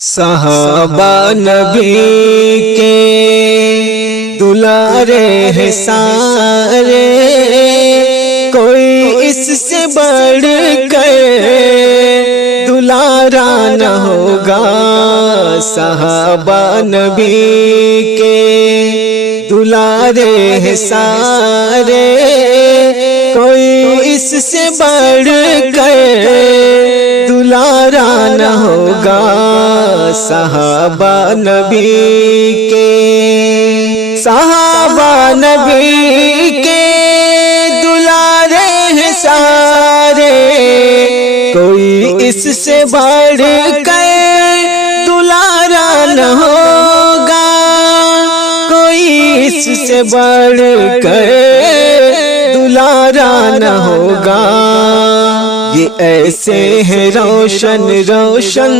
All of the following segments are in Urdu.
صحابہ نبی کے دلارے ہیں سارے، کوئی اس سے بڑھ کر دلارا نہ ہوگا۔ صحابہ نبی کے دلارے ہیں سارے، کوئی اس سے بڑھ کر دلارا نہ ہوگا۔ صحابہ نبی کے، صحابہ نبی کے دلارے ہیں سارے، کوئی اس سے بڑھ کر دلارا نہ ہوگا، کوئی اس سے بڑھ کر دلارا نہ ہوگا۔ یہ ایسے ہیں روشن روشن،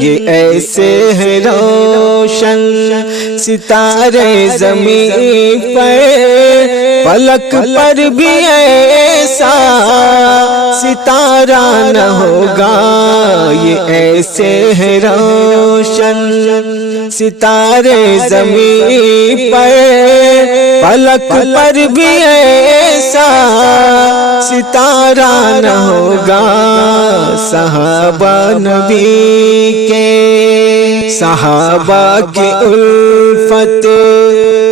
یہ ایسے ہیں روشن ستارے زمین پر، فلک پر بھی ایسا ستارہ نہ ہوگا۔ یہ ایسے ہیں روشن ستارے زمین پر، فلک پر بھی ایسا ستارہ نہ ہوگا۔ صحابہ نبی کے، صحابہ کی الفت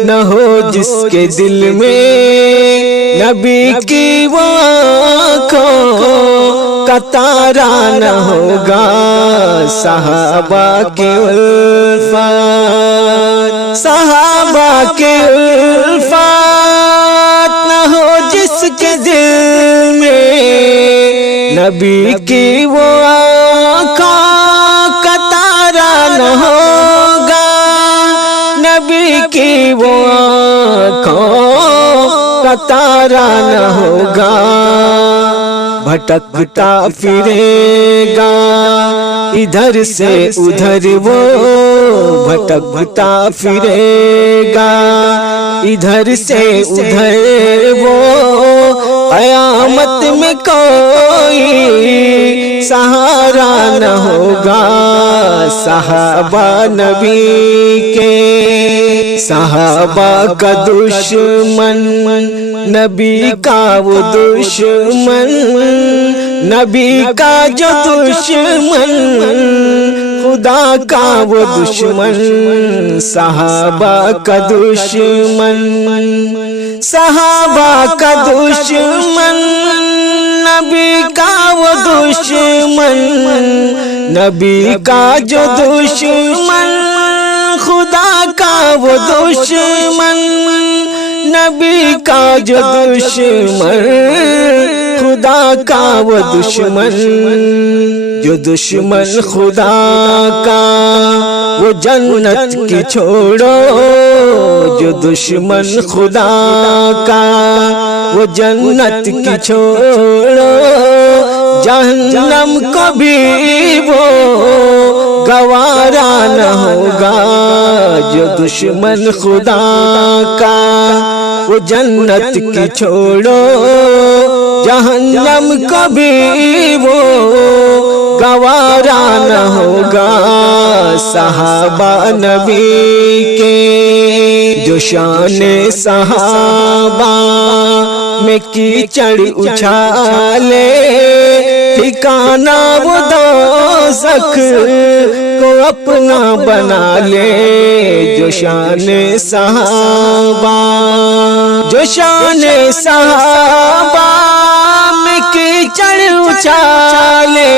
نہ ہو جس کے دل میں، نبی کی وہ آنکھوں کا تارا نہ ہوگا۔ صحابہ کی الفت، صحابہ کی الفت نہ ہو جس کے دل میں، نبی کی وہ آنکھوں کا تارا نہ ہوگا، نبی کی وہ آنکھوں کا تارا نہ ہوگا۔ بھٹکتا پھرے گا ادھر سے ادھر وہ، بھٹکتا پھرے گا ادھر سے ادھر وہ، قیامت میں کوئی سہارا نہ ہوگا۔ صحابہ نبی کے، صحابہ کا دشمن نبی کا وہ دشمن، نبی کا جو دشمن خدا کا وہ دشمن، صحابہ کا دشمن، صحابہ کا دشمن، نبی کا وہ دشمن، نبی کا جو دشمن خدا کا وہ دشمن، نبی کا جو دشمن خدا کا وہ دشمن، جو دشمن خدا کا وہ جنت کی چھوڑو، جو دشمن خدا کا وہ جنت کی چھوڑو، جہنم کو بھی وہ گوارا نہ ہوگا۔ جو دشمن خدا کا وہ جنت کی چھوڑو، جہنم کو بھی وہ گوارا نہ ہوگا۔ صحابہ نبی کے، جو شان صحابہ میں کیچڑ اچھالے، ٹھکانہ وہ دوزخ کو اپنا بنا لے۔ جو شان صحابہ، جو شان صحابہ میں کیچڑ اچھالے،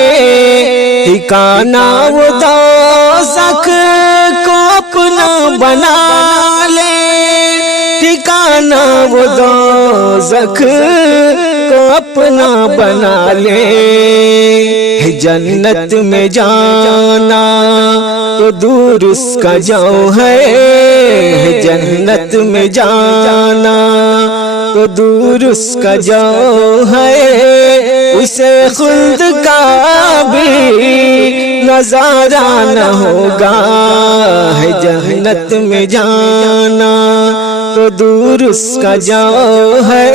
ٹھکانہ وہ دوزخ کو اپنا بنا لے، ٹھکانہ وہ دوزخ کو اپنا بنا لے۔ جنت میں جانا تو دور اس کا جو ہے، جنت میں جانا تو دور اس کا جو ہے، اسے خلد کا بھی نظارہ نہ ہوگا۔ ہے جنت میں جانا تو دور اس کا جو ہے،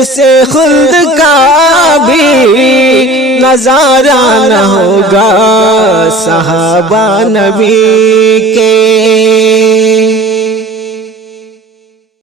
اسے خلد کا بھی نظارہ نہ ہوگا صحابہ نبی کے.